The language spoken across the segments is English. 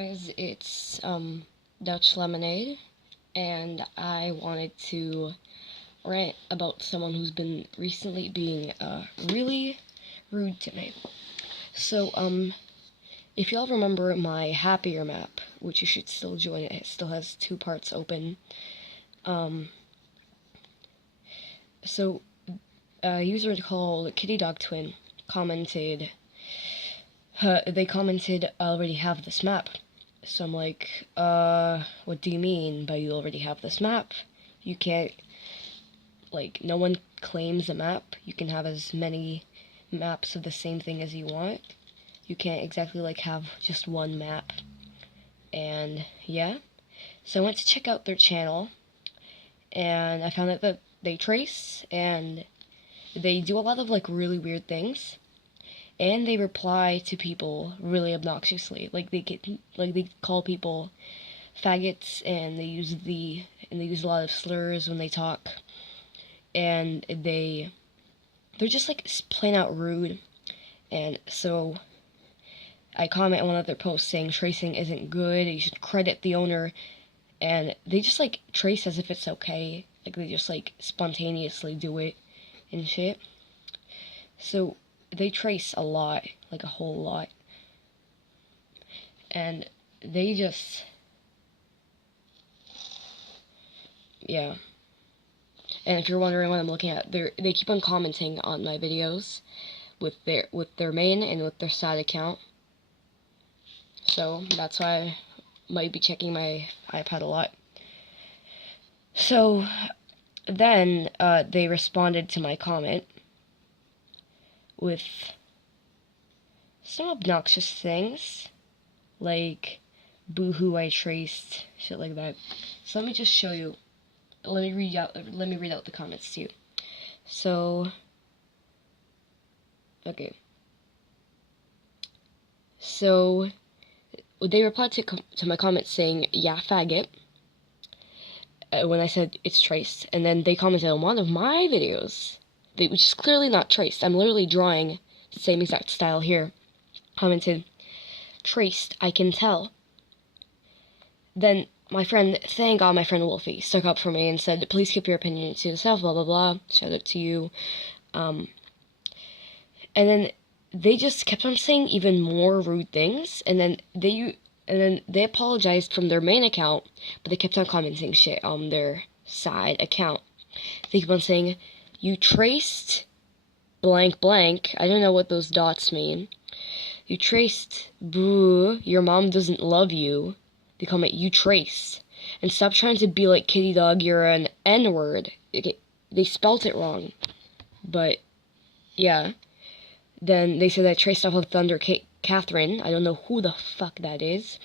Guys, it's Dutch Lemonade, and I wanted to rant about someone who's been recently being really rude to me. So if y'all remember my Happier map, which you should still join, it still has 2 parts open. So a user called Kittydog Twin commented. They commented, "I already have this map." So I'm like, what do you mean by you already have this map? You can't, no one claims a map. You can have as many maps of the same thing as you want. You can't exactly, have just one map. And, yeah. So I went to check out their channel, and I found out that they trace, and they do a lot of, really weird things. And they reply to people really obnoxiously. They call people faggots, and they use a lot of slurs when they talk. And they're just plain out rude. And so I comment on one of their posts saying tracing isn't good, you should credit the owner, and they just trace as if it's okay. They just spontaneously do it and shit. So they trace a lot, a whole lot. And they just, yeah. And if you're wondering what I'm looking at, they keep on commenting on my videos with their main and with their side account. So that's why I might be checking my iPad a lot. So then they responded to my comment with some obnoxious things, like boohoo I traced, shit like that. So let me just show you. Let me read out the comments to you. So, okay. So they replied to my comment saying, "Yeah, faggot," when I said it's traced, and then they commented on one of my videos, which is clearly not traced. I'm literally drawing the same exact style here. Commented, "Traced, I can tell." Then thank God my friend Wolfie stuck up for me and said, "Please keep your opinion to yourself, blah blah blah, shout out to you." And then they just kept on saying even more rude things, and then they apologized from their main account, but they kept on commenting shit on their side account. They kept on saying, "You traced blank blank." I don't know what those dots mean. "You traced, boo, your mom doesn't love you." They comment, "You traced. And stop trying to be like Kittydog, you're an N-word." They spelt it wrong. But, yeah. Then they said I traced off of Thunder Catherine. I don't know who the fuck that is.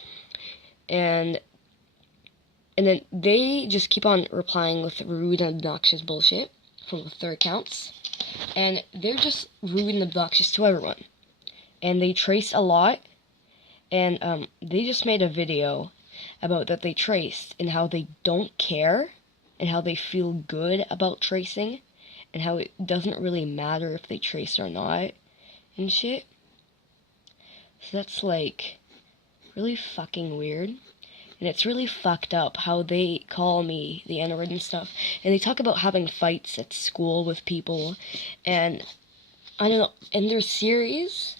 And then they just keep on replying with rude and obnoxious bullshit from their accounts. And they're just rude and obnoxious to everyone. And they trace a lot. And they just made a video about that they traced and how they don't care and how they feel good about tracing and how it doesn't really matter if they trace or not and shit. So that's really fucking weird. And it's really fucked up how they call me the N-word and stuff. And they talk about having fights at school with people. And I don't know, and their series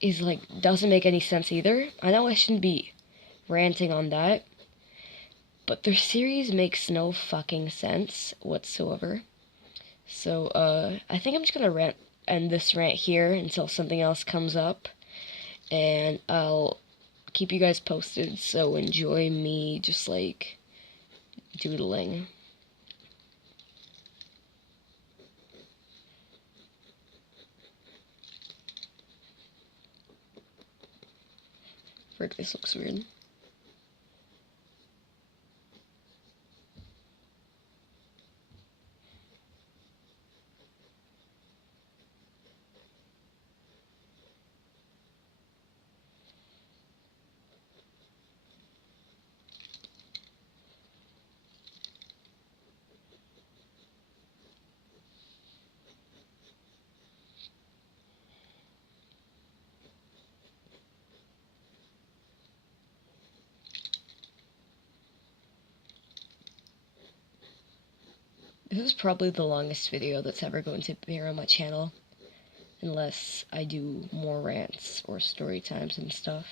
is doesn't make any sense either. I know I shouldn't be ranting on that, but their series makes no fucking sense whatsoever. So I think I'm just gonna end this rant here until something else comes up, and I'll keep you guys posted, so enjoy me just doodling. Frick, this looks weird. This is probably the longest video that's ever going to appear on my channel. Unless I do more rants or story times and stuff.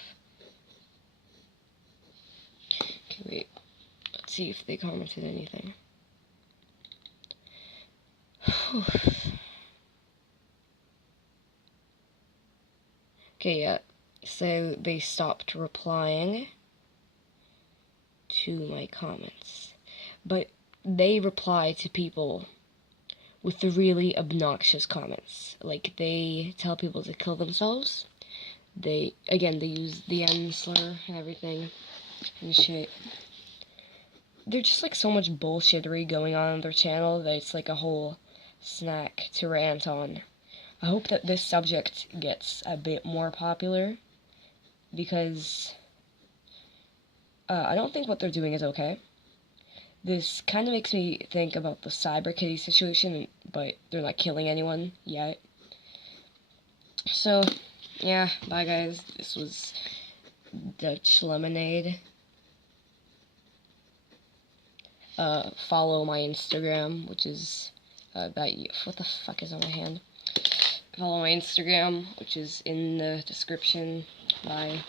Okay, wait. Let's see if they commented anything. Okay, yeah. So they stopped replying to my comments. But they reply to people with the really obnoxious comments. Like, they tell people to kill themselves. They use the N slur and everything and shit. There's just like so much bullshittery going on their channel that it's like a whole snack to rant on. I hope that this subject gets a bit more popular, because I don't think what they're doing is okay. This kind of makes me think about the Cyber Kitty situation, but they're not killing anyone yet. So, yeah, bye guys. This was Dutch Lemonade. Follow my Instagram, which is, what the fuck is on my hand? Follow my Instagram, which is in the description. Bye.